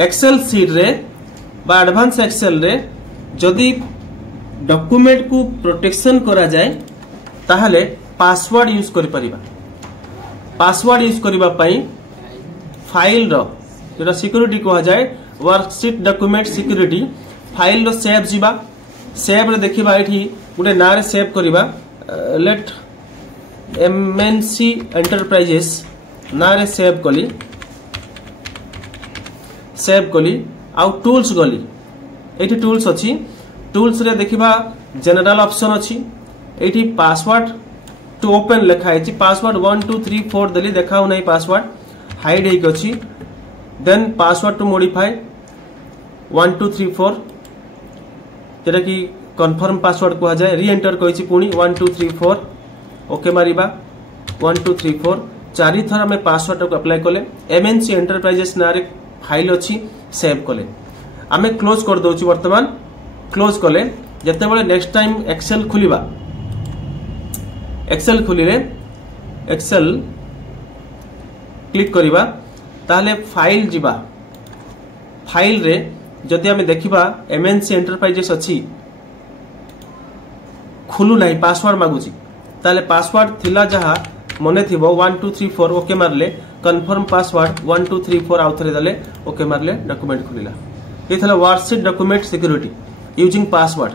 Excel seat रे बा advance Excel रे जदि डॉक्यूमेंट को प्रोटेक्शन करा जाए ताहले पासवर्ड यूज करि परिबा। पासवर्ड यूज करिबा पई फाइल रो जेटा सिक्योरिटी कहा जाए वर्कशीट डॉक्यूमेंट सिक्योरिटी फाइल रो सेव जीवा। सेव रे देखिबा एठी गुटे ना रे सेव करिबा लेट एमएनसी एंटरप्राइजेस ना रे सेव कली आउ टूल्स गली एठी टूल्स अछि। टूल्स रे देखिबा जनरल ऑप्शन अछि। एठी पासवर्ड टू ओपन लिखा है पासवर्ड 1 2 3 4 देली देखाउ नहीं पासवर्ड हाइड हेक अछि। देन पासवर्ड टू मॉडिफाई 1 2 3 4 जेटा कि कंफर्म पासवर्ड कहा जाए। री एंटर कहिछि पुनी 1 2 3 4 ओके मारिबा 1 2 3 4 चारि थर में पासवर्ड को अप्लाई कले एमएनसी एंटरप्राइजेस नारे फाइल अछि सेव कले आमे क्लोज कर दोछि। वर्तमान क्लोज कले जते बेले नेक्स्ट टाइम एक्सेल खुलिबा एक्सेल खुलिले एक्सेल क्लिक करिबा ताहले फाइल जिबा। फाइल रे जदि आमे देखिबा एमएनसी एंटरप्राइजेस अछि खुलु नाही पासवर्ड मागुची ताहले पासवर्ड थिला जहा मने थिबो 1 2 3 4 ओके मारले कंफर्म पासवर्ड 1 2 3 4 आउथरे दले ओके मारले डॉक्यूमेंट खुलिला। ये थला worksheet document security using password.